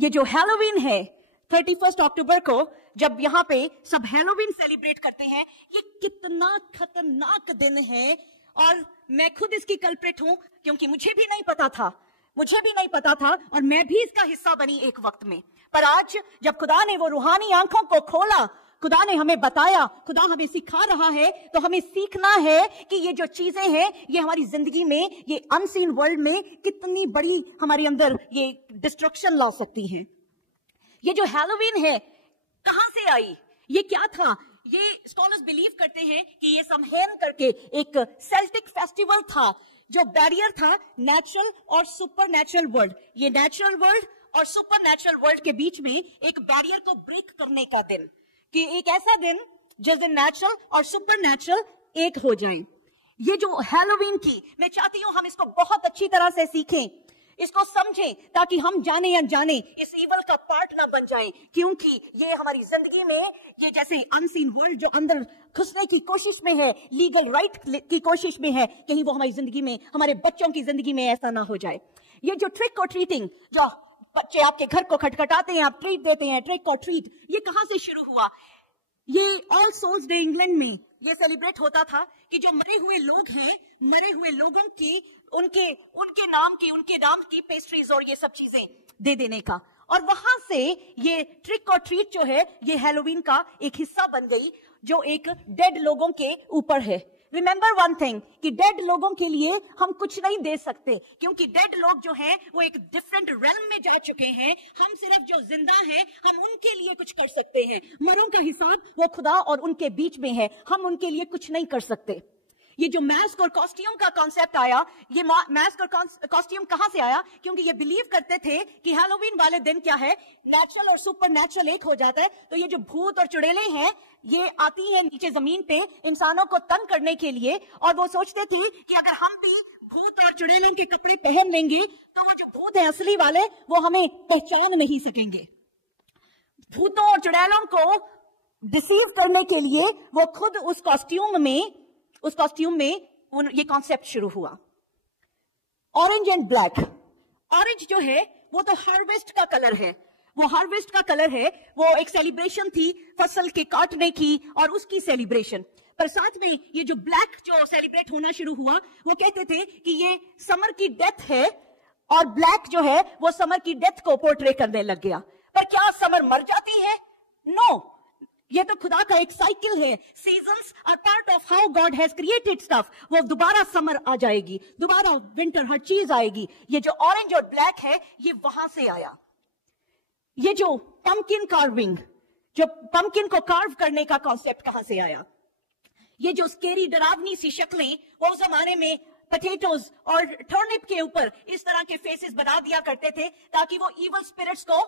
ये जो हैलोवीन है 31 अक्टूबर को जब यहाँ पे सब हैलोवीन सेलिब्रेट करते हैं, ये कितना खतरनाक दिन है। और मैं खुद इसकी कल्प्रिट हूं, क्योंकि मुझे भी नहीं पता था और मैं भी इसका हिस्सा बनी एक वक्त में। पर आज जब खुदा ने वो रूहानी आंखों को खोला, खुदा ने हमें बताया, खुदा हमें सिखा रहा है, तो हमें सीखना है कि ये जो चीजें हैं ये हमारी जिंदगी में, ये अनसीन वर्ल्ड में कितनी बड़ी हमारे अंदर ये डिस्ट्रक्शन ला सकती हैं। ये जो हैलोवीन है कहां से आई, ये क्या था? ये स्कॉलर्स बिलीव करते हैं कि ये समहैन करके एक सेल्टिक फेस्टिवल था, जो बैरियर था नेचुरल और सुपर नेचुरल वर्ल्ड, ये नेचुरल वर्ल्ड और सुपर नेचुरल वर्ल्ड के बीच में एक बैरियर को ब्रेक करने का दिन, कि एक ऐसा दिन जिस दिन नेचुरल और सुपर नेचुरल एक हो जाएं। ये जो हैलोवीन की, मैं चाहती हूं हम इसको बहुत अच्छी तरह से सीखें, इसको समझें, ताकि हम जाने अनजाने इस ईवल का पार्ट ना बन जाएं, क्योंकि ये हमारी जिंदगी में, ये जैसे अनसीन वर्ल्ड जो अंदर घुसने की कोशिश में है, लीगल राइट की कोशिश में है, कहीं वो हमारी जिंदगी में, हमारे बच्चों की जिंदगी में ऐसा ना हो जाए। ये जो ट्रिक और ट्रीटिंग, जो बच्चे आपके घर को खटखटाते हैं, आप ट्रीट देते हैं, ट्रिक और ट्रीट, ये कहां से शुरू हुआ? ये ऑल सोल्स डे इंग्लैंड में ये सेलिब्रेट होता था कि जो मरे हुए लोग हैं, मरे हुए लोगों की उनके नाम की पेस्ट्रीज और ये सब चीजें दे देने का। और वहां से ये ट्रिक और ट्रीट जो है ये हैलोवीन का एक हिस्सा बन गई, जो एक डेड लोगों के ऊपर है। रिमेंबर वन थिंग कि डेड लोगों के लिए हम कुछ नहीं दे सकते, क्योंकि डेड लोग जो हैं वो एक डिफरेंट रेल्म में जा चुके हैं। हम सिर्फ जो जिंदा हैं हम उनके लिए कुछ कर सकते हैं। मरों का हिसाब वो खुदा और उनके बीच में है, हम उनके लिए कुछ नहीं कर सकते। ये जो मास्क और कॉस्ट्यूम का कॉन्सेप्ट आया, ये मास्क और कॉस्ट्यूम कहां से आया? क्योंकि ये बिलीव करते थे कि हैलोवीन वाले दिन क्या है, नेचुरल और सुपर नेचुरल एक हो जाता है। तो ये जो भूत और चुड़ैलें हैं ये आती हैं नीचे जमीन पे इंसानों को तंग करने के लिए, और वो सोचते थे कि अगर हम भी भूत और चुड़ैलों के कपड़े पहन लेंगे तो वो जो भूत है असली वाले वो हमें पहचान नहीं सकेंगे। भूतों और चुड़ैलों को डिसीव करने के लिए वो खुद उस कॉस्ट्यूम में ये कॉन्सेप्ट शुरू हुआ। ऑरेंज एंड ब्लैक, ऑरेंज जो है वो तो हार्वेस्ट का कलर है, वो एक सेलिब्रेशन थी फसल के काटने की और उसकी सेलिब्रेशन। पर साथ में ये जो ब्लैक जो सेलिब्रेट होना शुरू हुआ, वो कहते थे कि ये समर की डेथ है, और ब्लैक जो है वो समर की डेथ को पोर्ट्रे करने लग गया। पर क्या समर मर जाती है? नो, ये तो खुदा का एक साइकिल है। Seasons are part of how God has created stuff. वो दोबारा समर आ जाएगी, दोबारा विंटर, हर चीज आएगी। ये जो ऑरेंज और ब्लैक है ये वहां से आया। ये जो पंपकिन कार्विंग, जो पंपकिन को कार्व करने का कॉन्सेप्ट कहां से आया? ये जो स्केरी डरावनी सी शक्लें वो उस जमाने में पोटैटोज और टर्निप के ऊपर इस तरह के फेसेस बना दिया करते थे ताकि वो इवल स्पिरिट्स को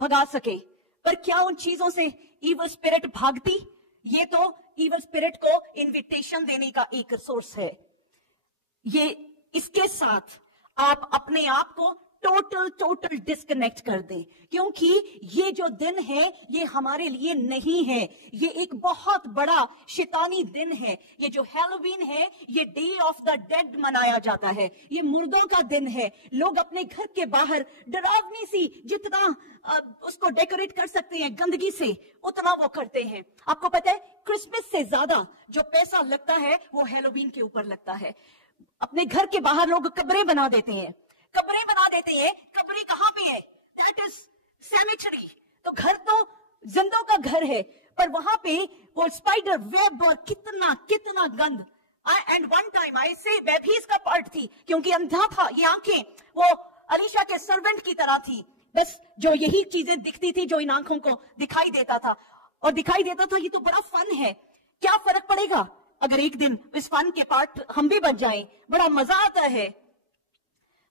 भगा सके। पर क्या उन चीजों से इवल स्पिरिट भागती? ये तो इवल स्पिरिट को इनविटेशन देने का एक सोर्स है। ये इसके साथ आप अपने आप को टोटल डिस्कनेक्ट कर दें, क्योंकि ये जो दिन है ये हमारे लिए नहीं है, ये एक बहुत बड़ा शैतानी दिन है। ये जो हैलोवीन है ये डे ऑफ द डेड मनाया जाता है, ये मुर्दों का दिन है। लोग अपने घर के बाहर डरावनी सी जितना उसको डेकोरेट कर सकते हैं गंदगी से, उतना वो करते हैं। आपको पता है क्रिसमस से ज्यादा जो पैसा लगता है वो हैलोवीन के ऊपर लगता है। अपने घर के बाहर लोग कब्रें बना देते हैं। कब्रें कहां पे है? That is cemetery. तो घर तो जिंदों का घर है, पर वहां पे वो स्पाइडर वेब और कितना गंद। एंड वन टाइम आई से मैं भी इसका पार्ट थी, क्योंकि अंधा था, ये आंखें वो अलीशा के सर्वेंट की तरह थी। बस जो यही चीजें दिखती थी जो इन आंखों को दिखाई देता था, ये तो बड़ा फन है। क्या फर्क पड़ेगा अगर एक दिन इस फन के पार्ट हम भी बन जाएं? बड़ा मजा आता है।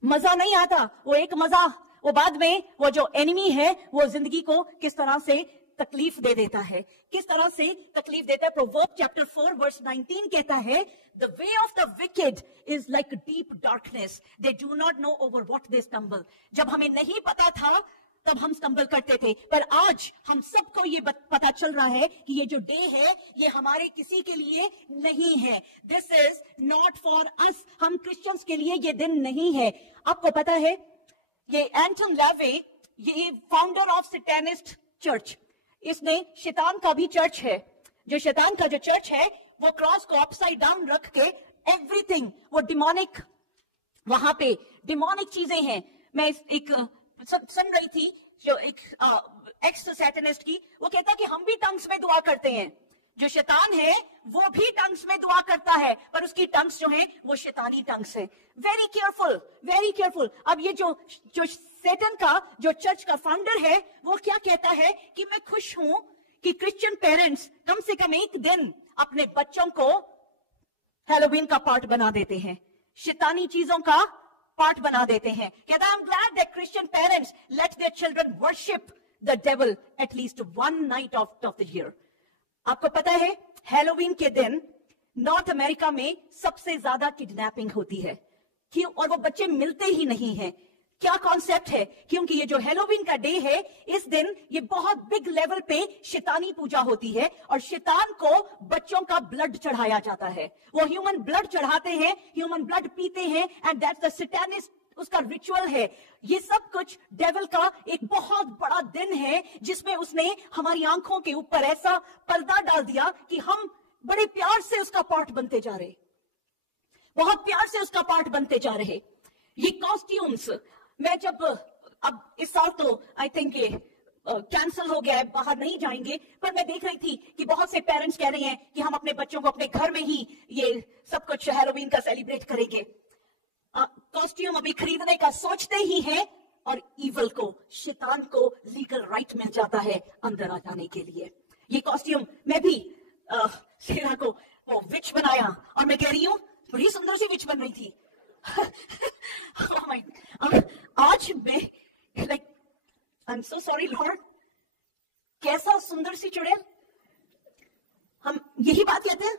मजा नहीं आता, वो एक मजा, वो बाद में वो जो एनिमी है वो जिंदगी को किस तरह से तकलीफ दे देता है, प्रोवर्ब चैप्टर 4 वर्स 19 कहता है, the way of the wicked is like deep darkness, they do not know over what they stumble. जब हमें नहीं पता था तब हम स्टम्बल करते थे, पर आज हम सबको ये पता चल रहा है कि ये जो डे है ये हमारे किसी के लिए नहीं है। This is not for us, हम क्रिश्चियंस के लिए ये दिन नहीं है। आपको पता है ये एंटन लावे ये फाउंडर ऑफ सैटेनिस्ट चर्च, इसने शैतान का भी चर्च है, जो शैतान का जो चर्च है वो क्रॉस को अपसाइड डाउन रख के एवरीथिंग, वो डिमोनिक, वहां पे डिमोनिक चीजें हैं। मैं एक सुन रही थी जो एक एक्स सैटेनिस्ट की, वो कहता कि हम भी टंग्स में दुआ करते हैं, जो शैतान है वो भी टंग्स में दुआ करता है, पर उसकी टंग्स जो है वो शैतानी टंग्स है। Very careful, very careful. अब ये जो सैटन का जो चर्च का फाउंडर है वो क्या कहता है कि मैं खुश हूं कि क्रिश्चियन पेरेंट्स कम से कम एक दिन अपने बच्चों को हैलोवीन का पार्ट बना देते हैं, शैतानी चीजों का पार्ट बना देते हैं। कहता है I am glad that Christian parents let their children worship the devil at least one night of the year. आपको पता है हैलोवीन के दिन नॉर्थ अमेरिका में सबसे ज्यादा किडनैपिंग होती है, क्यों? और वो बच्चे मिलते ही नहीं हैं। क्या कॉन्सेप्ट है? क्योंकि ये जो हैलोवीन का डे है, इस दिन ये बहुत बिग लेवल पे शैतानी पूजा होती है और शैतान को बच्चों का ब्लड चढ़ाया जाता है। वो ह्यूमन ब्लड चढ़ाते हैं, ह्यूमन ब्लड पीते हैं, एंड दैट्स द सैटेनिस्ट, उसका रिचुअल है। ये सब कुछ डेविल का एक बहुत बड़ा दिन है जिसमें उसने हमारी आंखों के ऊपर ऐसा पर्दा डाल दिया कि हम बड़े प्यार से उसका पार्ट बनते जा रहे, बहुत प्यार से उसका पार्ट बनते जा रहे। ये कॉस्ट्यूम्स, मैं जब अब इस साल तो आई थिंक ये कैंसिल हो गया है, बाहर नहीं जाएंगे, पर मैं देख रही थी कि बहुत से पेरेंट्स कह रहे हैं कि हम अपने बच्चों को अपने घर में ही ये सब कुछ हैलोवीन का सेलिब्रेट करेंगे। कॉस्ट्यूम अभी खरीदने का सोचते ही हैं और ईवल को, शैतान को लीगल राइट मिल जाता है अंदर आ जाने के लिए। ये कॉस्ट्यूम मैं भी शेरा को वो विच बनाया और मैं कह रही हूँ बड़ी सुंदर सी विच बन रही थी। oh my, आज मैं like I am so sorry Lord, कैसा सुंदर सी चुड़ैल। हम यही बात कहते हैं,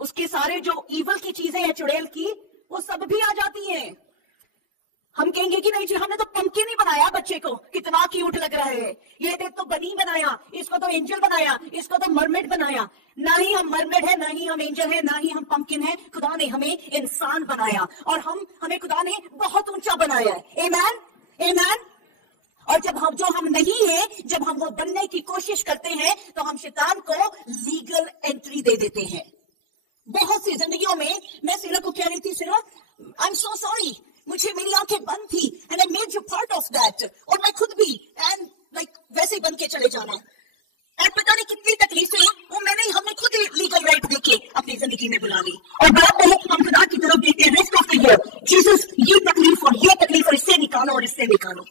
उसके सारे जो ईवल की चीजें हैं चुड़ैल की, वो सब भी आ जाती हैं। हम कहेंगे कि नहीं जी हमने तो पंपकिन ही बनाया बच्चे को, कितना क्यूट लग रहा है, ये देख तो बनी बनाया, इसको तो एंजल बनाया, इसको तो मरमेड बनाया। ना ही हम मरमेड है, ना ही हम एंजल है, ना ही हम पंपकिन है, खुदा ने हमें इंसान बनाया और हमें खुदा ने बहुत ऊंचा बनाया है। आमेन, आमेन। और जब हम नहीं है, जब हम वो बनने की कोशिश करते हैं तो हम शैतान को लीगल एंट्री दे देते हैं। बहुत सी जिंदगियों में मैं सिरा को कह रही थी, सिरा आई एम सो सॉरी, मुझे मेरी आंखें बंद थी and I made you part of that, और मैं खुद भी एंड लाइक वैसे ही बन के चले जाना। और पता नहीं कितनी तकलीफें वो हमने खुद ही लीगल राइट देके अपनी जिंदगी में बुला ली। और बात है हम खुदा की तरफ देखते हैं rest of the year, Jesus ये तकलीफ और इससे निकालो और इससे निकालो,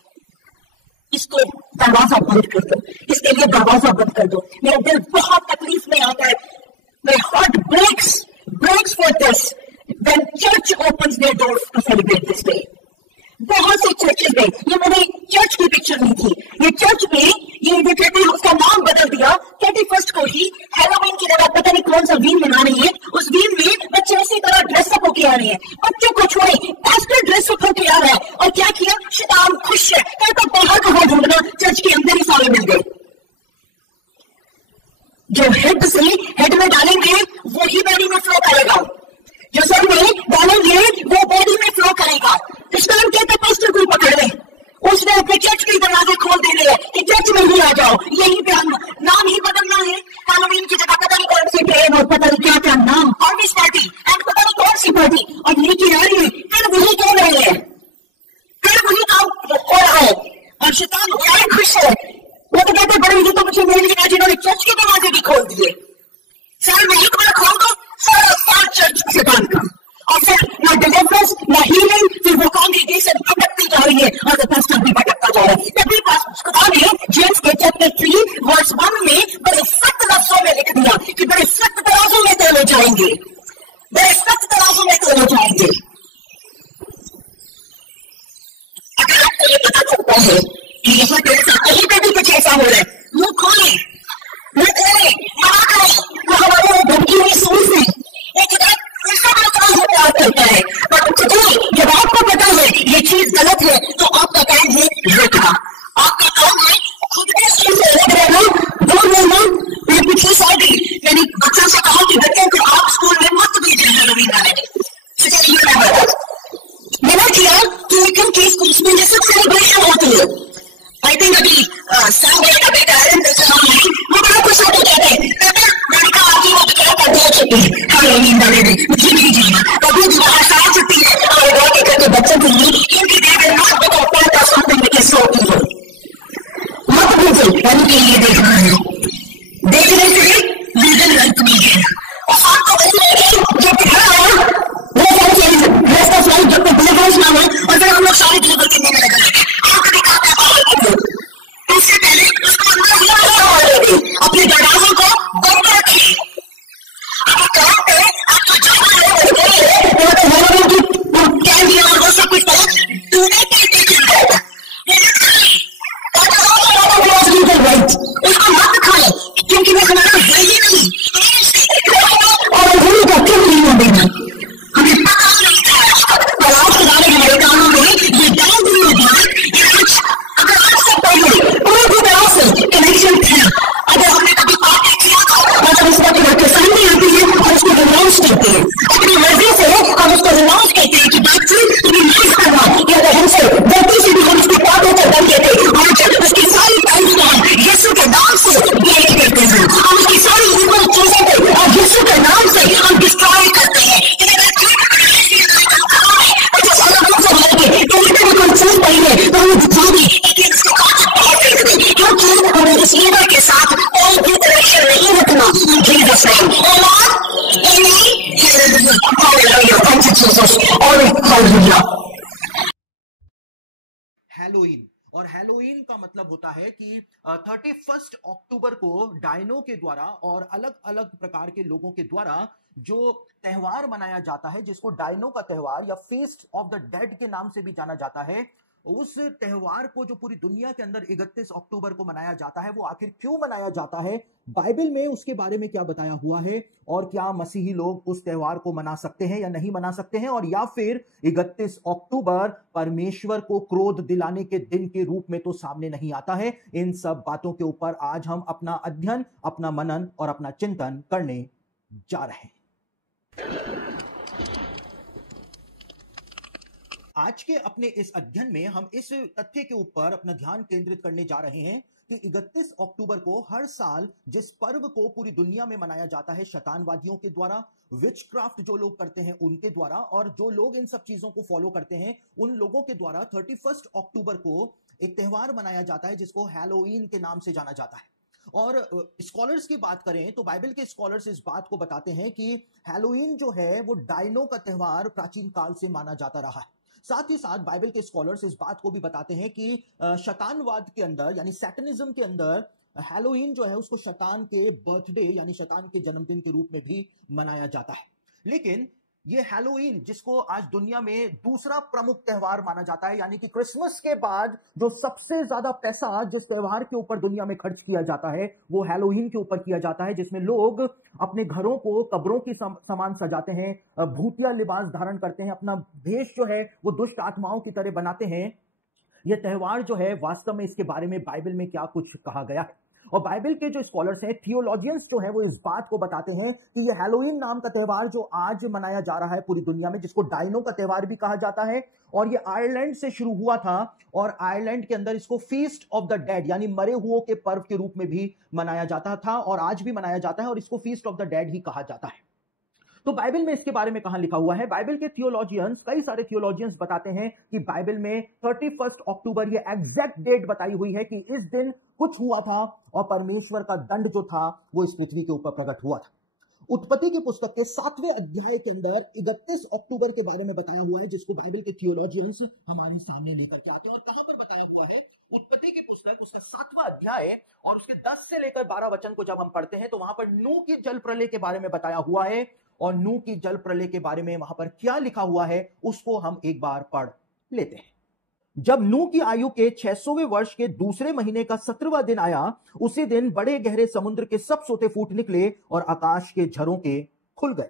इसको दरवाजा बंद कर दो, इसके लिए दरवाजा बंद कर दो। मेरा दिल बहुत तकलीफ में आता है, my heart breaks for this when church opens their doors to celebrate this day. बहुत से चर्चेस में, ये मैंने चर्च की पिक्चर ली थी, ये चर्च में ये जो कहते हैं उसका नाम बदल दिया, 31 को ही हैलोवीन की जगह पता नहीं कौन सा वीन मना रही है, उस वीन में बच्चे इसी तरह ड्रेसअप होके आ रहे हैं। बच्चों को छोड़े, एस्टर ड्रेसअप होके आ रहा है, और क्या किया, शैतान खुश है, कहता बाहर कहाँ ढूंढना, चर्च के अंदर ही सारे मिल गए। जो हेड से हेड में डालेंगे वही बॉडी में फ्लो करेगा, जो सर में डालेंगे वो बॉडी में फ्लो करेगा। इस्लाम कहते पास्टर को पकड़ ले, उसने अपने चर्च के दरवाजे खोल देने हैं कि चर्च में ही आ जाओ, यहीं पे हम नाम ही बदलना है, हैलोवीन की जगह पता नहीं कौन सी ट्रेन और पता नहीं क्या क्या नाम, ऑर्बिस पार्टी एंड पता नहीं कौन सी पार्टी, और लेके आ रही है, फिर वही कह रहे हैं, फिर वही काम हो रहा है, और शैतान क्या खुश है। वो तो कहते बड़े ही तो मुझे मिल गया जिन्होंने चर्च के दरवाजे भी खोल दिए। साल में एक बार खोल दो सारा साल चर्च शैतान का, और फिर ना डिलीवरेंस ना हीलिंग, फिर वो कांग्रेगेशन भटकती जा रही है और पास्टर भी भटकता जा रहा है। तभी खुदा ने जेम्स के चैप्टर 3 वर्स 1 में बड़े सख्त लफ्जों में लिख दिया कि बड़े सख्त तराजू में तोले जाएंगे, बड़े सख्त तराजू में तोले जाएंगे। अगर आपको ये पता चलता है कि यहाँ पे कहीं पे भी कुछ ऐसा हो रहा है, मुंह खोले, मुंह खोले, मना करें, वो हमारे धमकी हुई सोच है, एक प्यार करता है, पर जब आपको पता है ये चीज गलत है तो आपका काम है रोकना, आपका काम है खुद भी चीज से अलग रहना, दूर रहना। मैं पिछले साल भी मैंने बच्चों से कहा कि बच्चों को आप स्कूल में मत भेजें हैलोवीन मनाने, मैंने किया कि क्योंकि इसमें सबसे हम उस डॉक्यूमेंट के सामने आते हैं और उसको रिनाउंस करते हैं, अपनी मर्जी से हम उसको रिनाउंस करते हैं कि डॉक्टर तुम्हें माफ करना कि अगर हमसे गलती से भी हम उसके पापों को बंद देते और जब उसकी सारी टाइम्स को हम यीशु के नाम से डिलीट करते हैं, हम उसकी सारी इवल चीजों को और यीशु के नाम से हम डिस्ट्रॉय करते हैं। कोई चीज नहीं है तो हमें दिखाओगी, लेकिन उसको क्योंकि हमें इस ईवा के साथ कोई भी कनेक्शन नहीं रखना। Jesus name, hallelujah, thank you Jesus, hallelujah. Halloween, और हैलोवीन का मतलब होता है कि 31 अक्टूबर को डायनो के द्वारा और अलग अलग प्रकार के लोगों के द्वारा जो त्योहार मनाया जाता है, जिसको डायनो का त्योहार या फीस्ट ऑफ द डेड के नाम से भी जाना जाता है, उस त्योहार को जो पूरी दुनिया के अंदर 31 अक्टूबर को मनाया जाता है, वो आखिर क्यों मनाया जाता है, बाइबल में उसके बारे में क्या बताया हुआ है, और क्या मसीही लोग उस त्योहार को मना सकते हैं या नहीं मना सकते हैं, और या फिर 31 अक्टूबर परमेश्वर को क्रोध दिलाने के दिन के रूप में तो सामने नहीं आता है। इन सब बातों के ऊपर आज हम अपना अध्ययन, अपना मनन और अपना चिंतन करने जा रहे हैं। आज के अपने इस अध्ययन में हम इस तथ्य के ऊपर अपना ध्यान केंद्रित करने जा रहे हैं कि 31 अक्टूबर को हर साल जिस पर्व को पूरी दुनिया में मनाया जाता है शैतानवादियों के द्वारा, विचक्राफ्ट जो लोग करते हैं उनके द्वारा, और जो लोग इन सब चीजों को फॉलो करते हैं उन लोगों के द्वारा 31 अक्टूबर को एक त्योहार मनाया जाता है जिसको हैलोवीन के नाम से जाना जाता है। और स्कॉलर्स की बात करें तो बाइबल के स्कॉलर्स इस बात को बताते हैं कि हैलोवीन जो है वो डायनो का त्योहार प्राचीन काल से माना जाता रहा है। साथ ही साथ बाइबल के स्कॉलर्स इस बात को भी बताते हैं कि शैतानवाद के अंदर यानी सैटनिज्म के अंदर हैलोवीन जो है उसको शैतान के बर्थडे यानी शैतान के जन्मदिन के रूप में भी मनाया जाता है। लेकिन ये हैलोवीन जिसको आज दुनिया में दूसरा प्रमुख त्योहार माना जाता है, यानी कि क्रिसमस के बाद जो सबसे ज्यादा पैसा जिस त्योहार के ऊपर दुनिया में खर्च किया जाता है वो हैलोवीन के ऊपर किया जाता है, जिसमें लोग अपने घरों को कब्रों की समान सजाते हैं, भूतिया लिबास धारण करते हैं, अपना भेष जो है वो दुष्ट आत्माओं की तरह बनाते हैं। यह त्योहार जो है वास्तव में इसके बारे में बाइबल में क्या कुछ कहा गया है, और बाइबल के जो स्कॉलर्स हैं, थियोलॉजियंस जो है वो इस बात को बताते हैं कि ये हैलोवीन नाम का त्योहार जो आज मनाया जा रहा है पूरी दुनिया में, जिसको डायनो का त्योहार भी कहा जाता है, और ये आयरलैंड से शुरू हुआ था, और आयरलैंड के अंदर इसको फीस्ट ऑफ द डेड यानी मरे हुओं के पर्व के रूप में भी मनाया जाता था, और आज भी मनाया जाता है, और इसको फीस्ट ऑफ द डेड ही कहा जाता है। तो बाइबल में इसके बारे में कहां लिखा हुआ है? बाइबल के थियोलॉजियंस, कई सारे थियोलॉजियंस बताते हैं कि बाइबल में 31 अक्टूबर ये एग्जैक्ट डेट बताई हुई है कि इस दिन कुछ हुआ था और परमेश्वर का दंड जो था वो इस पृथ्वी के ऊपर प्रकट हुआ था। उत्पत्ति की पुस्तक के 7वें अध्याय के अंदर 31 अक्टूबर के बारे में बताया हुआ है, जिसको बाइबल के थियोलॉजियंस हमारे सामने लेकर के आते हैं। और कहां पर बताया हुआ है? उत्पत्ति की पुस्तक उसका 7वां अध्याय और उसके 10 से लेकर 12 वचन को जब हम पढ़ते हैं तो वहां पर नूह की जल प्रलय के बारे में बताया हुआ है, और नूह की जल प्रलय के बारे में वहां पर क्या लिखा हुआ है उसको हम एक बार पढ़ लेते हैं। जब नूह की आयु के 600वें वर्ष के दूसरे महीने का 17वां दिन आया, उसी दिन बड़े गहरे समुद्र के सब सोते फूट निकले और आकाश के झरोखे खुल गए।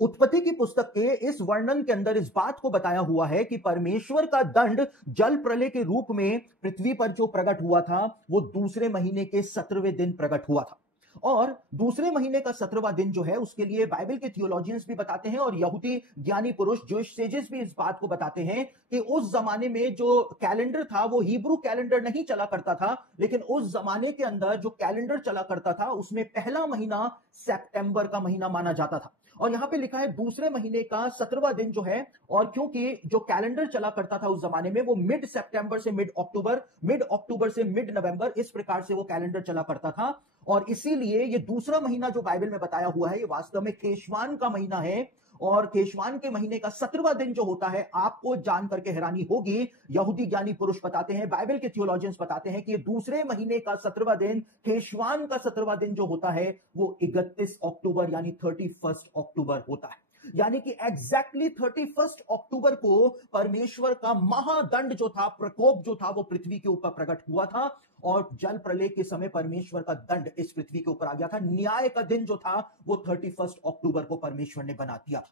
उत्पत्ति की पुस्तक के इस वर्णन के अंदर इस बात को बताया हुआ है कि परमेश्वर का दंड जल प्रलय के रूप में पृथ्वी पर जो प्रकट हुआ था वो दूसरे महीने के 17वें दिन प्रकट हुआ था। और दूसरे महीने का 17वां दिन जो है उसके लिए बाइबल के थियोलॉजियंस भी बताते हैं और यहूदी ज्ञानी पुरुष जूइश सेजेस भी इस बात को बताते हैं कि उस जमाने में जो कैलेंडर था वो हिब्रू कैलेंडर नहीं चला करता था, लेकिन उस जमाने के अंदर जो कैलेंडर चला करता था उसमें पहला महीना सितंबर का महीना माना जाता था। और यहां पे लिखा है दूसरे महीने का 17वां दिन जो है, और क्योंकि जो कैलेंडर चला करता था उस जमाने में वो मिड सितंबर से मिड अक्टूबर से मिड नवंबर, इस प्रकार से वो कैलेंडर चला करता था। और इसीलिए ये दूसरा महीना जो बाइबल में बताया हुआ है ये वास्तव में खेशवान का महीना है, और खेशवान के महीने का 17वां दिन जो होता है, आपको जान करके हैरानी होगी, यहूदी ज्ञानी पुरुष बताते हैं, बाइबल के थियोलॉजियंस बताते हैं कि दूसरे महीने का 17वां दिन, खेशवान का 17वां दिन जो होता है वो 31 अक्टूबर यानी 31 अक्टूबर होता है। यानी कि एग्जैक्टली 31 अक्टूबर को परमेश्वर का महादंड जो था, प्रकोप जो था वो पृथ्वी के ऊपर प्रकट हुआ था, और जल प्रलय के समय परमेश्वर का दंड इस पृथ्वी के ऊपर आ गया था। न्याय का दिन जो था वो 31 अक्टूबर को परमेश्वर ने बना दिया था।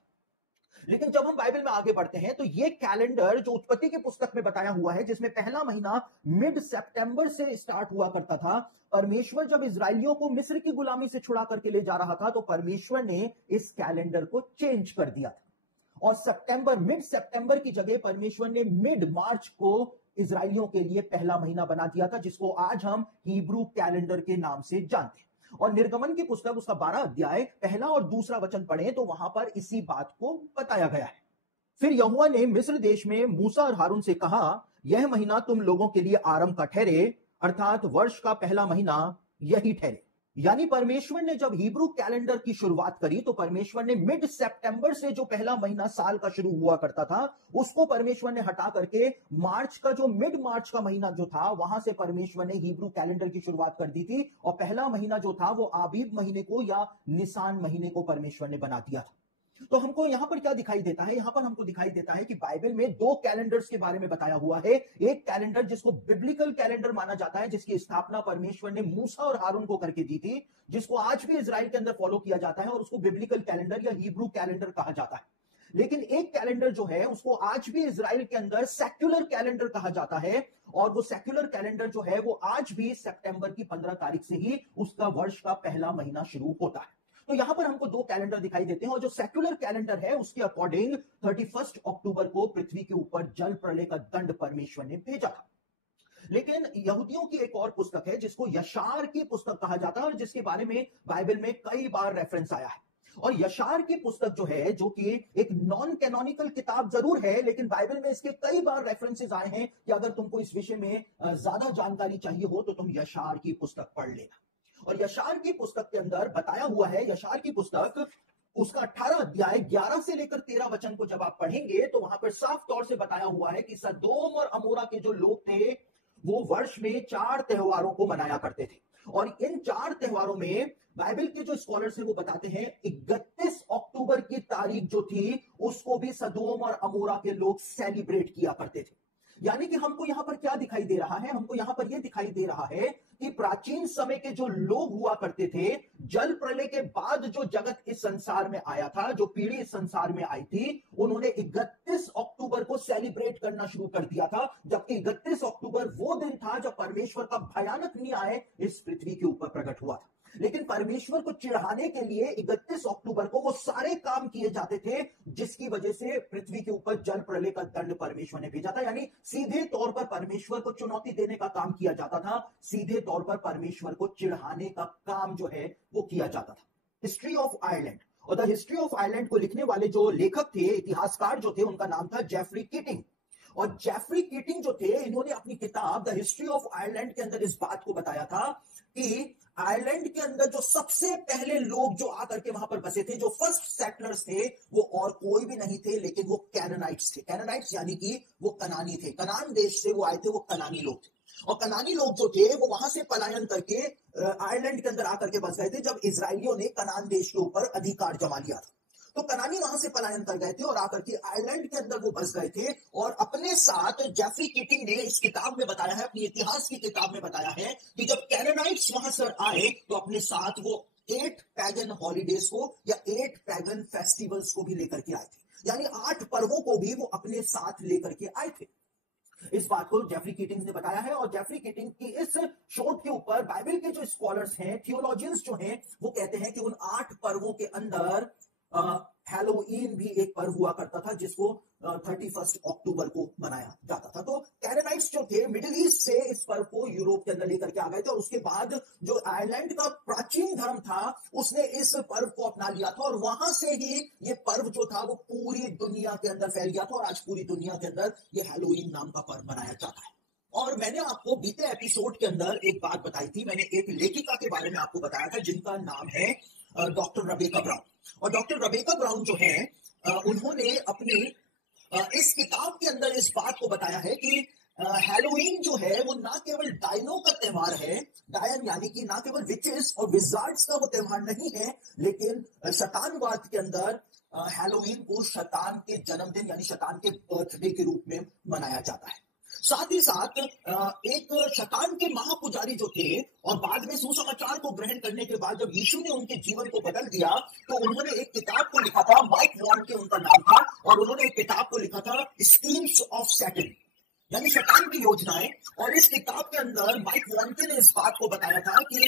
लेकिन जब हम बाइबल में आगे बढ़ते हैं तो ये कैलेंडर जो उत्पत्ति की पुस्तक में बताया हुआ है, जिसमें पहला महीना मिड सितंबर से स्टार्ट हुआ करता था, परमेश्वर जब इजरायलियों को मिस्र की गुलामी से छुड़ा करके ले जा रहा था तो परमेश्वर ने इस कैलेंडर को चेंज कर दिया था और मिड सितंबर की जगह परमेश्वर ने मिड मार्च को इजरायलियों के लिए पहला महीना बना दिया था, जिसको आज हम हिब्रू कैलेंडर के नाम से जानते हैं। और निर्गमन की पुस्तक उसका 12 अध्याय पहला और दूसरा वचन पढ़ें तो वहां पर इसी बात को बताया गया है। फिर यहोवा ने मिस्र देश में मूसा और हारून से कहा, यह महीना तुम लोगों के लिए आरंभ का ठहरे, अर्थात वर्ष का पहला महीना यही ठहरे। यानी परमेश्वर ने जब हिब्रू कैलेंडर की शुरुआत करी तो परमेश्वर ने मिड सितंबर से जो पहला महीना साल का शुरू हुआ करता था उसको परमेश्वर ने हटा करके मार्च का जो मिड मार्च का महीना जो था वहां से परमेश्वर ने हिब्रू कैलेंडर की शुरुआत कर दी थी और पहला महीना जो था वो आबीब महीने को या निसान महीने को परमेश्वर ने बना दिया था। तो हमको यहां पर क्या दिखाई देता है? यहां पर हमको दिखाई देता है कि बाइबल में दो कैलेंडर्स के बारे में बताया हुआ है। एक कैलेंडर जिसको बिब्लिकल कैलेंडर माना जाता है, जिसकी स्थापना परमेश्वर ने मूसा और हारून को करके दी थी, जिसको आज भी इजराइल के अंदर फॉलो किया जाता है और उसको बिब्लिकल कैलेंडर या हिब्रू कैलेंडर कहा जाता है। लेकिन एक कैलेंडर जो है उसको आज भी इजराइल के अंदर सेक्युलर कैलेंडर कहा जाता है और वो सेक्युलर कैलेंडर जो है वो आज भी सितंबर की 15 तारीख से ही उसका वर्ष का पहला महीना शुरू होता है। तो यहां पर हमको दो कैलेंडर दिखाई देते हैं और जो सेक्युलर कैलेंडर है उसके अकॉर्डिंग 31 अक्टूबर को पृथ्वी के ऊपर जल प्रलय का दंड परमेश्वर ने भेजा था। लेकिन यहूदियों की एक और पुस्तक है जिसको यशार की पुस्तक कहा जाता है और जिसके बारे में बाइबल में कई बार रेफरेंस आया है। और यशार की पुस्तक जो है, जो कि एक नॉन कैनोनिकल किताब जरूर है, लेकिन बाइबल में इसके कई बार रेफरेंसेस आए हैं कि अगर तुमको इस विषय में ज्यादा जानकारी चाहिए हो तो तुम यशार की पुस्तक पढ़ लेना। और यशार की पुस्तक के अंदर बताया हुआ है, यशार की पुस्तक उसका 18 अध्याय 11 से लेकर 13 वचन को जब आप पढ़ेंगे तो वहां पर साफ तौर से बताया हुआ है कि सदोम और अमोरा के जो लोग थे वो वर्ष में 4 त्योहारों को मनाया करते थे और इन 4 त्योहारों में बाइबल के जो स्कॉलर्स हैं वो बताते हैं 31 अक्टूबर की तारीख जो थी उसको भी सदोम और अमोरा के लोग सेलिब्रेट किया करते थे। यानी कि हमको यहां पर क्या दिखाई दे रहा है? हमको यहां पर यह दिखाई दे रहा है कि प्राचीन समय के जो लोग हुआ करते थे, जल प्रलय के बाद जो जगत इस संसार में आया था, जो पीढ़ी इस संसार में आई थी, उन्होंने 31 अक्टूबर को सेलिब्रेट करना शुरू कर दिया था, जबकि 31 अक्टूबर वो दिन था जब परमेश्वर का भयानक न्याय इस पृथ्वी के ऊपर प्रकट हुआ था। लेकिन परमेश्वर को चिढ़ाने के लिए 31 अक्टूबर को वो सारे काम किए जाते थे जिसकी वजह से पृथ्वी के ऊपर जल प्रलय का दंड परमेश्वर ने भेजा था। यानी सीधे तौर पर परमेश्वर को चुनौती देने का काम किया जाता था, सीधे तौर पर परमेश्वर को चिढ़ाने का काम जो है वो किया जाता था। हिस्ट्री ऑफ आयरलैंड और द हिस्ट्री ऑफ आयरलैंड को लिखने वाले जो लेखक थे, इतिहासकार जो थे, उनका नाम था जेफरी कीटिंग। और जेफरी कीटिंग जो थे, इन्होंने अपनी किताब द हिस्ट्री ऑफ आयरलैंड के अंदर इस बात को बताया था कि आयरलैंड के अंदर जो सबसे पहले लोग जो आकर के वहां पर बसे थे, जो फर्स्ट सेटलर्स थे, वो और कोई भी नहीं थे लेकिन वो कैनानाइट्स थे। कैनानाइट्स यानी कि वो कनानी थे, कनान देश से वो आए थे, वो कनानी लोग थे। और कनानी लोग जो थे वो वहां से पलायन करके आयरलैंड के अंदर आकर के बस गए थे जब इजरायलियों ने कनान देश के ऊपर अधिकार जमा लिया था। तो कनानी वहां से पलायन कर गए थे और आकर के आयरलैंड के अंदर वो बस गए थे और अपने साथ जेफरी कीटिंग ने इस किताब में बताया है, अपनी इतिहास की किताब में बताया है कि जब कैनानाइट्स वहां से आए तो अपने साथ वो 8 पैगन हॉलीडेज को या 8 पैगन फेस्टिवल्स को भी लेकर के आए थे। यानी 8 पर्वों को भी वो अपने साथ लेकर के आए थे। इस बात को जेफरी कीटिंग ने बताया है और जेफरी कीटिंग की इस शोध के ऊपर बाइबल के जो स्कॉलर्स हैं, थियोलॉजियंस जो हैं, वो कहते हैं कि उन 8 पर्वों के अंदर हैलोवीन भी एक पर्व हुआ करता था जिसको 31 अक्टूबर को मनाया जाता था। तो कैनानाइट्स जो थे मिडिल ईस्ट से इस पर्व को यूरोप के अंदर लेकर के आ गए थे और उसके बाद जो आयरलैंड का प्राचीन धर्म था उसने इस पर्व को अपना लिया था और वहां से ही ये पर्व जो था वो पूरी दुनिया के अंदर फैल गया था और आज पूरी दुनिया के अंदर ये हैलोवीन नाम का पर्व मनाया जाता है। और मैंने आपको बीते एपिसोड के अंदर एक बात बताई थी, मैंने एक लेखिका के बारे में आपको बताया था जिनका नाम है डॉक्टर रेबेका ब्राउन। और डॉक्टर रेबेका ब्राउन जो है उन्होंने अपनी इस किताब के अंदर इस बात को बताया है कि हैलोवीन जो है वो ना केवल डायनो का त्योहार है, डायन यानी कि ना केवल विचेस और विजार्ड्स का वो त्योहार नहीं है, लेकिन शैतानवाद के अंदर हैलोवीन को शैतान के जन्मदिन यानी शैतान के बर्थडे के रूप में मनाया जाता है। साथ ही साथ एक शैतान के महापुजारी जो थे और बाद में सुसमाचार को ग्रहण करने के बाद जब यीशु ने उनके जीवन को बदल दिया तो उन्होंने एक किताब को लिखा था, माइक वॉन के उनका नाम था, और उन्होंने एक किताब को लिखा था स्कीम्स ऑफ सैटन, यानी शैतान की योजनाएं। और इस किताब के अंदर माइक वॉन्के ने इस बात को बताया था कि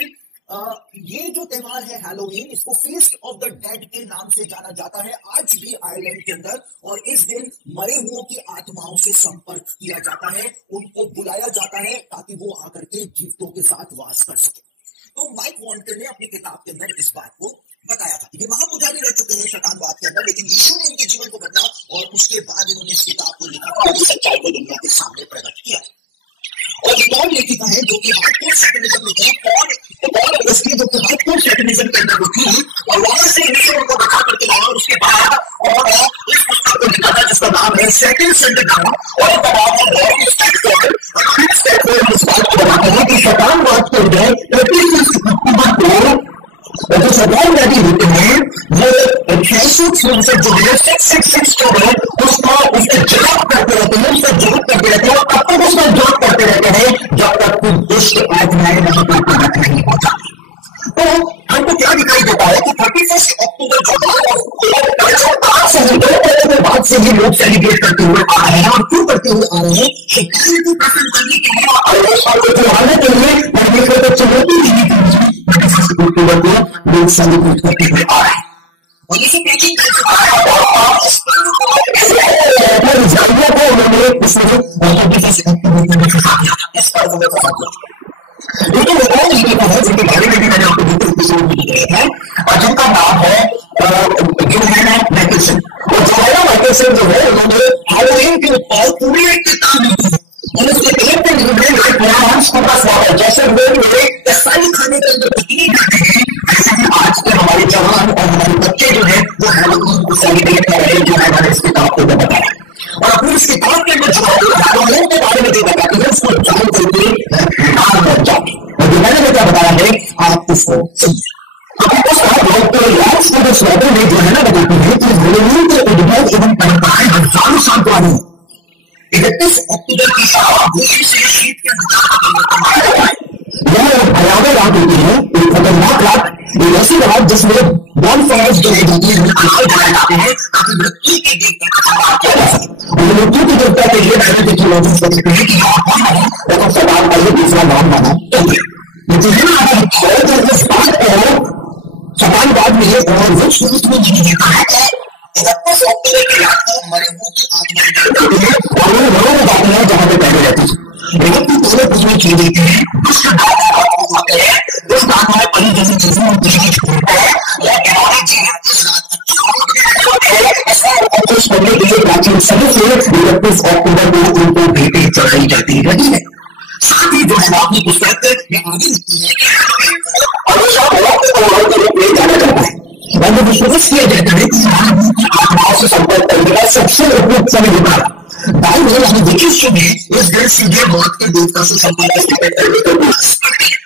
ये जो त्योहार है हैलोवीन, इसको फीस्ट ऑफ द डेड के नाम से जाना जाता है आज भी आयरलैंड के अंदर। और इस दिन मरे हुओं की आत्माओं से संपर्क किया जाता है, उनको बुलाया जाता है ताकि वो आकर के जीवितों के साथ वास कर सके। तो माइक वॉन्कर ने अपनी किताब के अंदर इस बात को बताया था। ये महापुजारी रह चुके हैं शैतानवाद के अंदर, लेकिन यीशु ने इनके जीवन को बदला और उसके बाद इन्होंने इस किताब को लिखा और इस सच्चाई को दुनिया के सामने प्रकट किया। और ये कौन लेखिका है जो कि हार्डकोर सैटनिज्म में थी, पॉल ऑगस्टीन जो कि हार्डकोर सैटनिज्म के अंदर थी, और वहां से यीशु उनको बचा करके लाया। और उसके बाद और इस पुस्तक को लिखा था जिसका नाम है सैटन सिंड्रोम, और इसका नाम है मॉर्गन स्टैटफोर्ड। स्टैटफोर्ड इस बात को बताते हैं कि शैतानवाद के अंदर 31 अक्टूबर को जो शैतानवादी होते हैं वो 666 जो है 666 जो है उसका जवाब करते रहते हैं, उसका जवाब करते रहते हैं, और तब तक उसका जवाब करते रहते हैं जब तक कोई दुष्ट आत्माएं वहां पर प्रकट नहीं हो जाती। तो हमको क्या दिखाई देता है कि 31 अक्टूबर जो है बाद से ही लोग सेलिब्रेट करते हुए आ रहे हैं। और क्यों करते हुए आ रहे हैं? शैतान को प्रसन्न करने के लिए के लिए परमेश्वर को चुनौती देने के लिए 31 अक्टूबर को लोग सेलिब्रेट करते हुए आ रहे हैं। और इसे पैकिंग लेकिन और लिखा है जिनके बारे में भी मैंने आपको दूसरे एपिसोड में दिखाया है, और जिनका नाम है जोहाना माइकलसन। और जोहाना माइकलसन जो है उन्होंने हैलोवीन के ऊपर पूरी एक किताब लिखी है। और उसके एक पे लिखा जैसे लोग कसाई खाने के अंदर तकलीफ करते हैं, ऐसे ही आज के हमारे जवान और हमारे बच्चे जो है वो हैलोवीन को सेलिब्रेट कर रहे हैं, जो मैंने इस किताब को बताया। और अपनी इस किताब के अंदर जो हैलोवीन के बारे में जो बताते हैं उसको जान करके हैरान हो जाते हैं। और जो मैंने क्या बताया है आप उसको सुनिए। डॉक्टर में जो है ना बताते हैं कि हैलोवीन के उद्भव एवं परंपराएं हजारों साल पुरानी है। 31 अक्टूबर की शाम से शीत के यह भयावह रात होती है, एक खतरनाक रात, एक ऐसी रात जिसमें बॉनफायर्स जो है आग जलाए जाते हैं ताकि मृत्यु के देवता का सवाल किया जा सके। और मृत्यु के देवता के लिए मैंने टेक्नोलॉजी कर सकते हैं कि कौन है, तो सवाल का ये दूसरा नाम माना इस बात को शैतानवाद में और वो शुरू में नहीं देता है कि 31 अक्टूबर की रात को मरे हुए की आत्माएं जाती है और वो घरों में जाते हैं जहां पे पहले रहती है। लेकिन पहले कुछ में खींच देते हैं, दुष्ट आत्माएं होते हैं, दुष्ट आत्माएं परी जैसी चीजें होती है या हमारे जीवन के साथ करने के लिए प्राचीन समय से 31 अक्टूबर को उनको भेंटें चढ़ाई जाती रही है। साथ ही जो है अपनी पुस्तक में आगे लिखती है जाना जाता है और विश्वास किया जाता है कि आत्माओं से संपर्क करने का सबसे उपयुक्त समय होता है। बाइबल यानी देखिए में इस दिन सीधे मौत के देवता से संपर्क करने का प्रयास करते हैं।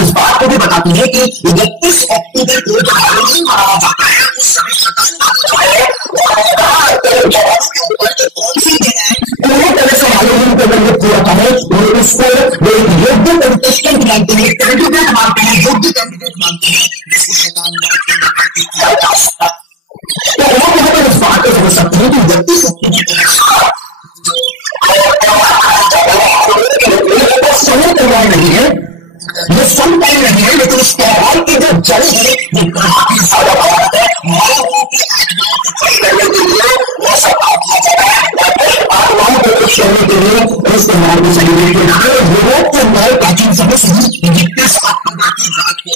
इस बात को भी बताती है कि 31 अक्टूबर को जो हैलोवीन मनाया जाता है उस समय कौन सी पूरी तरह से हैलोवीन को बंद किया जाता है और उसको योग्य कंटेस्टेंट मानते हैं, कैंडिडेट मानते हैं, योग्य कैंडिडेट मानते हैं जिसको शैतानवाद के अंदर किया जा सकता है। तो वो यहाँ पर इस बात को समझ सकते हैं कि 31 अक्टूबर समय तैयार नहीं है, ये सम टाइम नहीं है, लेकिन इस त्योहार की जो जड़ है वो काफी ज्यादा बात है। मानवों की आत्माओं को खुश करने के लिए वो सब किया जाता है, आत्माओं को खुश करने के लिए इस त्योहार को सेलिब्रेट किया जाता है। यूरोप के अंदर प्राचीन समय से 31 अक्टूबर की रात को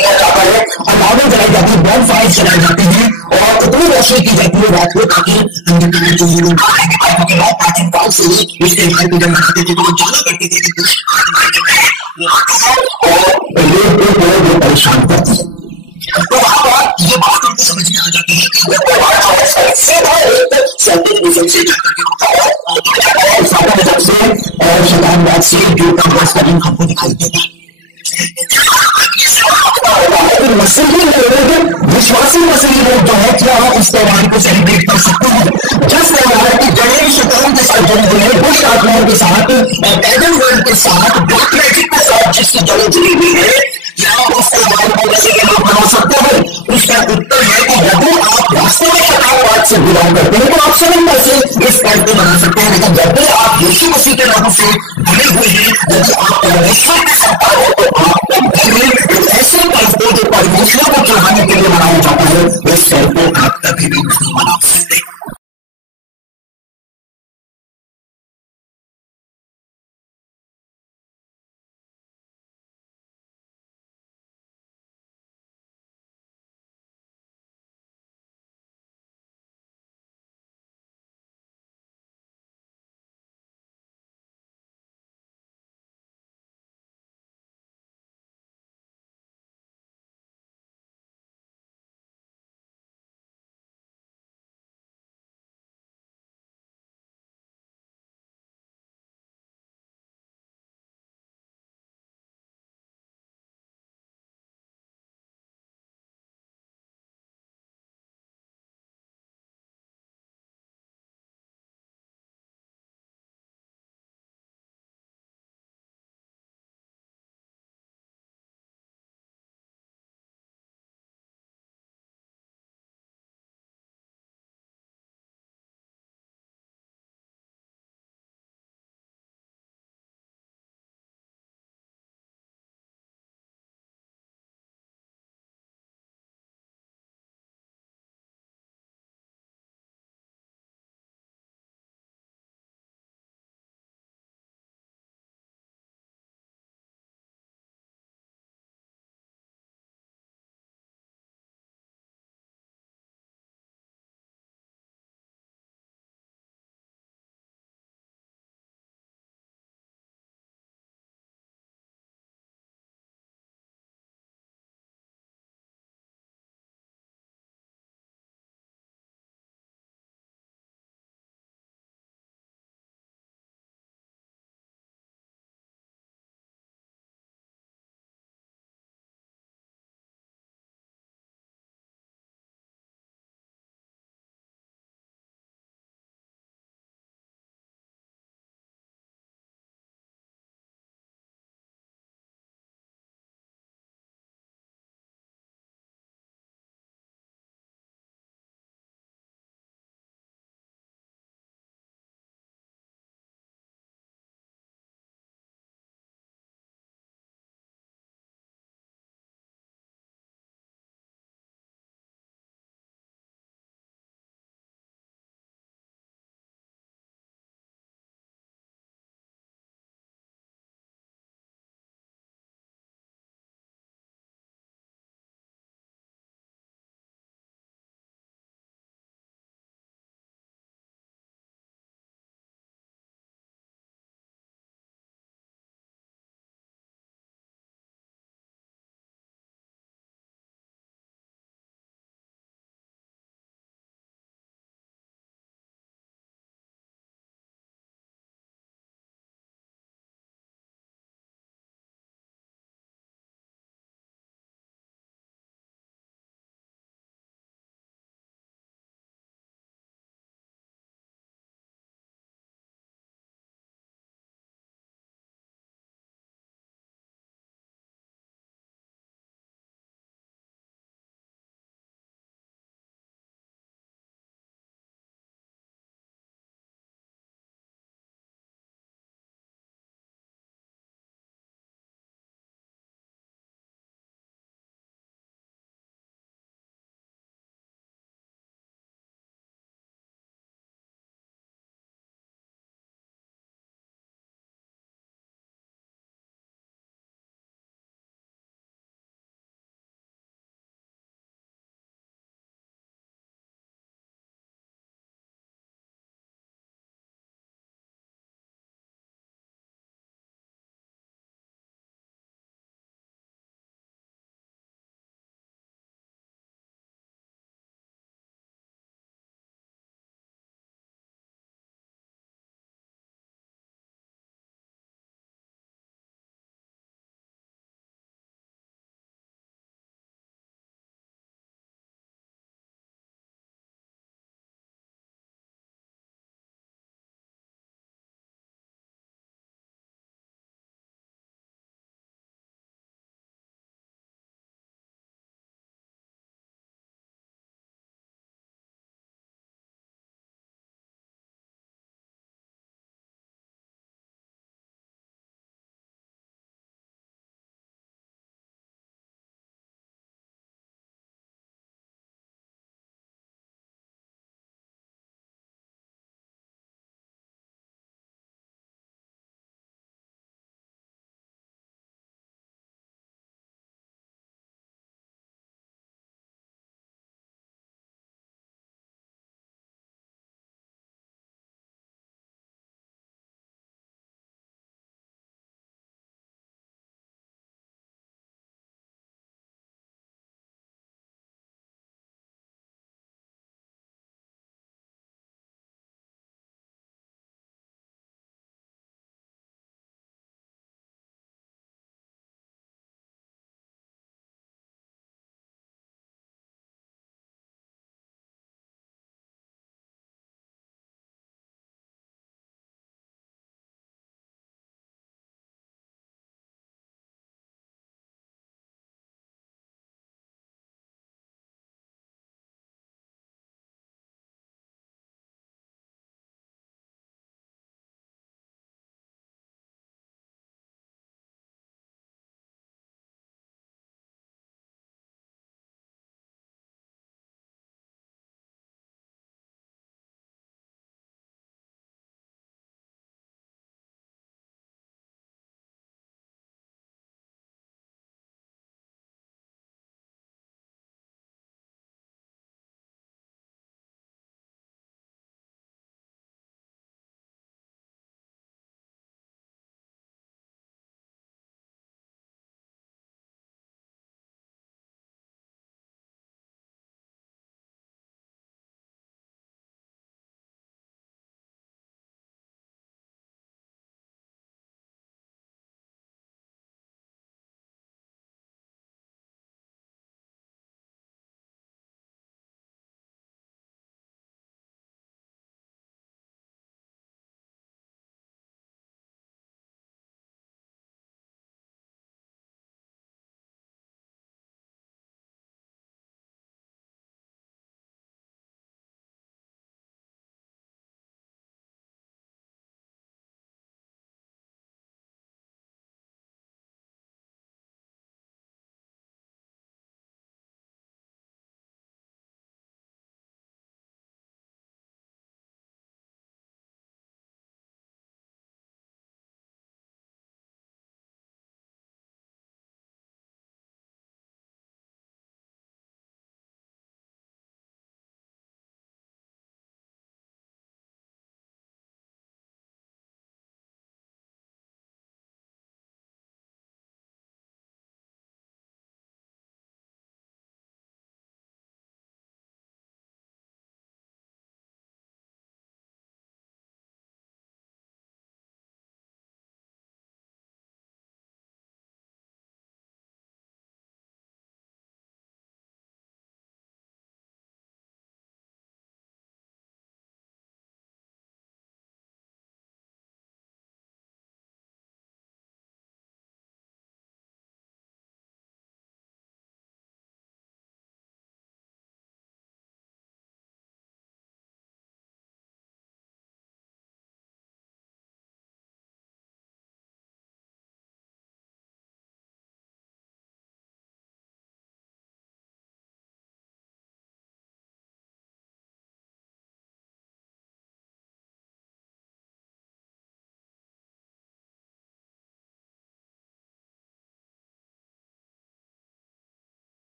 किया जाता है, अलावे जलाई जाती है, बॉनफायर जलाए जाते हैं और इतनी रोशनी की जाती है रात को ताकि अंधकार जो लोग प्राचीन काल से ही इस त्योहार की जब मनाते थे तो वो जाना करते थे कि दुष्ट आत्माएं जो है और लोग को परेशान करती है। तो वहां पर ये बात उनको समझ में आ जाती है कि सीधा एक सर्टिफिकेशन से जाकर के और शैतानवाद से जुड़ता हुआ इसका लिंक हमको दिखाई देता है। मसीही लोग विश्वासी मसीही लोग जो है क्या इस त्योहार को सेलिब्रेट कर सकते हैं। जिस त्योहार की जड़ें शैतान के साथ जुड़ी हुई है, दुष्ट आत्माओं के साथ, पैगन वर्ल्ड के साथ, ब्लैक मैजिक के साथ जिसकी जड़ें जुड़ी हुई है, क्या उस त्योहार को मसीही लोग मना सकते हैं? उसका उत्तर है कि यदि आप वास्तव में शैतानवाद से बिलोंग करते हैं तो आप सरलता से इस पर्व को मना सकते हैं। लेकिन जब भी आप यीशु मसीह के नाम से बने हुए हैं, यदि आप परमेश्वर के संतान हो तो आप एक ऐसे पर्व को जो परमेश्वर को चढ़ाने के लिए मनाया जाता है, इस पर्व को आप कभी भी नहीं मना सकते।